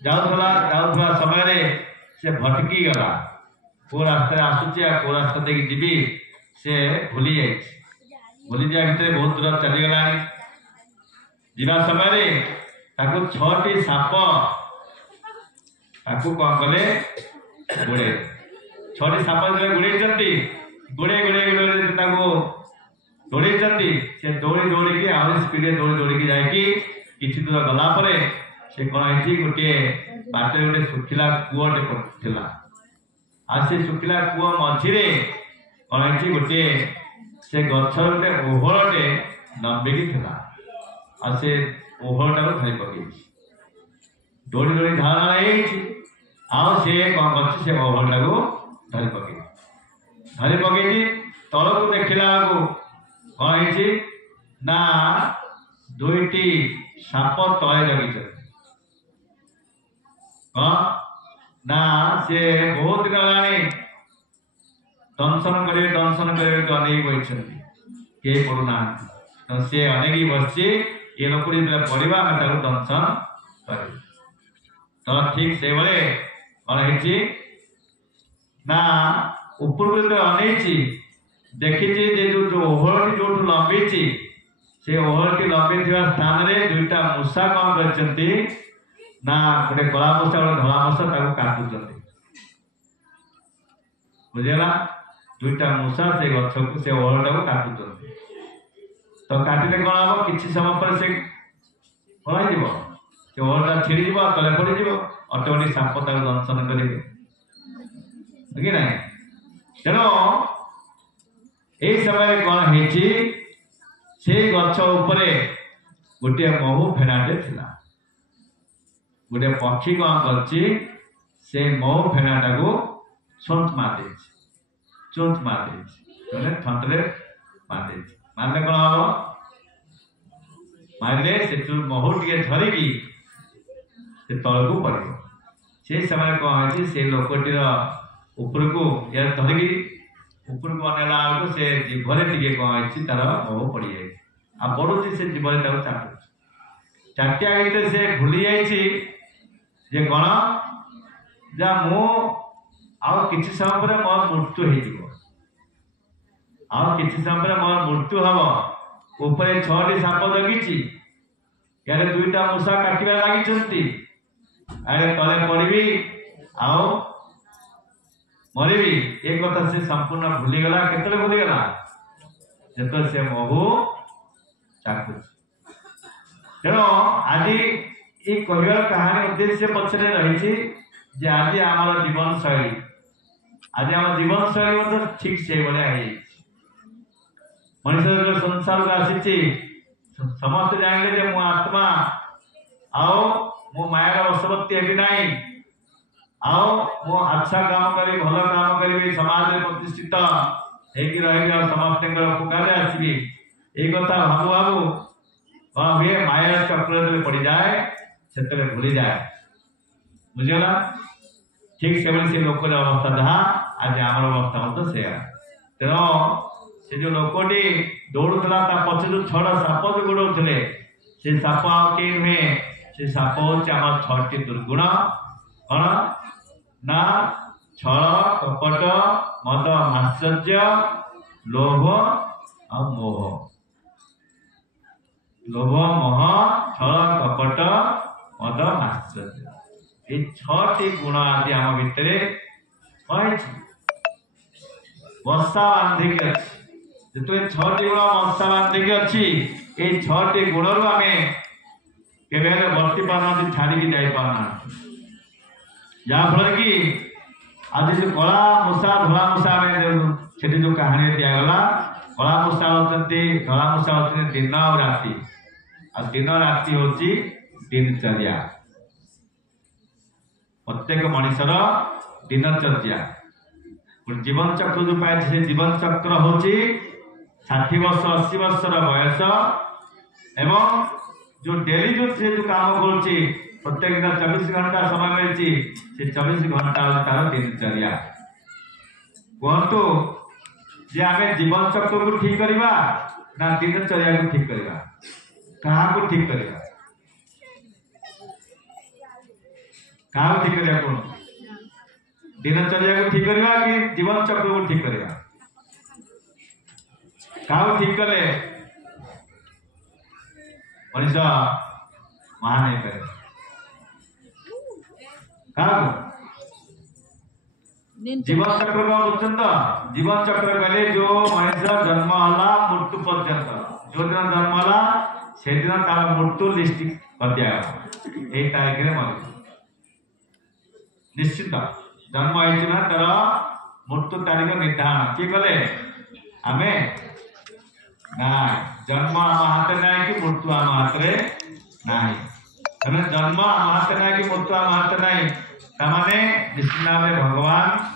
जाऊला समय से भटकी गला को रास्ता आसूची को रास्ता देख जीवी से भूली जा भितर बहुत दूर चलीगला जीवा समय ताकू 6टी साप ताकू कौन कले गोड़े 6टी साप गोड़े गोड़े दौड़े से दौड़ी दौड़ी आहरी स्पीड दौड़ी दौड़ी जाकि किसी दूर गला से कौन है गोटे बाटे गोटे सुखिला कूटे पड़ा आ से सुखिला कूह मझे कौन है गोटे से गछ गोटे ओहलटे लंबिकी था आ से ओहलटा को धरी पकई दौड़ी दौड़ी धारणा से कौन कर से ओहलटा को धरी पकई तल को देखला कौन है ना 2टी साप तले जगी ना से बहुत दिन है दंशन कर अनेक बही किए पड़ूना तो सी अनेक बस ये लोक पड़ा आम दंशन कर तो ठीक से भाई कौन है ना ऊपर अनई देखी जो ओहलटी जो लंबी से ओहलटी लंबी स्थान में 2टा मूषा कौन करते ना गोटे कला मूषा गोटे धला मूषा काटुंट बुझेगा 2टा मूषा से गछ को से ओहलटा को काटुंट तो काटिले कौन हम किसी समय पर से कौन से ओहलटा छिड़ी तले पड़ ऑटोमेटिक साप तार दंशन करेंगे कि ना तेणु यही समय कौन है गछ उपरे गोटे महू फेनाटे थिला गोटे पक्षी कौन कर महू फेनाटा को चुंच मार थंटरे मारले कौन हम मारे से महू टे धरिकी तल को पड़ से समय कौन है से लोकटीर ऊपर को या धरिकी ऊपर को अनेला बेलू से जीभर टे कौन है तार महू पड़ जाए आ पड़ुची से जीवन चाटिया गीत से भूली जाइए कौन जा मु किसी समय पर मोर मृत्यु किसी समय पर मोर मृत्यु हम ऊपर 6टी साप जगी या 2टा मूषा काटवा लगी अरे तले पड़ी मरबी एक कथा से संपूर्ण भूलीगला के भूलीगला जो से महू तेणु आज ये कहर कहानी उद्देश्य पचरे रही आज आम जीवन शैली आज आम जीवन शैली ठीक से भाई मनुष्य जो संसार को आसी समस्त जानले मो आत्मा आओ मो मायार वशवर्ती हेबी ना आओ मो अच्छा काम करी भल काम करी समाज में प्रतिष्ठित होगी समस्त उपकार आसबी एक कथा भाबू भाबू कौन हुए माया चक्र जो पड़ जाए से भूली जाए बुझेगा ठीक से लोक अवस्था जहाँ आज आम अवस्था मतलब से तेणु से जो लोकटी दौड़ूला पचे जो 6टा साप जो गोड़े से साप आई नुहे से साप हूँ आम 6टी दुर्गुण कौन ना छल कपट मद मात्सर्य लोभ और मोह लोभ मोह छल कपट मद मात्सर्य ये 6टी गुण आदि आम भितर बसा बांधिक अच्छी जो 6टी गुण बसा बांधिक अच्छी ये 6टी गुण रु आम के बर्ती पारना छाड़ी जा पारना जहाँफल कि आज जो कला मूषा धला मूषा से जो कहानी दिगला कला मूषा होती धला मूषा होती दिन और राति दिन राति हूँ दिनचर्या प्रत्येक मनुष्यर दिनचर्या जीवन चक्र जो पाए से जीवन चक्र हूँ 60 वर्ष 80 वर्ष बयस एवं जो डेली जो काम कर प्रत्येक दिन 24 घंटा समय मिली से 24 घंटा तार दिनचर्या कहतु जे आम जीवन चक्र को ठीक करवा ना दिनचर्या को ठीक करवा क्या ठीक करवा क्या ठीक करिया कौन दिनचर्या को ठीक करवा कि जीवन चक्र को ठीक करवा क्या ठीक कले मनीष महान नहीं करे क्या जीवन चक्र का बुझुन तो जीवन चक्र कहले जो मनीष जन्म हला मृत्यु पर्यंत जो दिन जन्म हला से दिन तार मृत्यु लिस्ट कर दिया ए तारीख रे मर निश्चित जन्म होइछि ना तार मृत्यु तारीख निर्धारण के कले आमे ना जन्म आम हाथ ना कि मृत्यु आम हाथ रे नाही तने जन्म आम हाथ ना कि मृत्यु आम हाथ नाही तमाने निश्चित भाव भगवान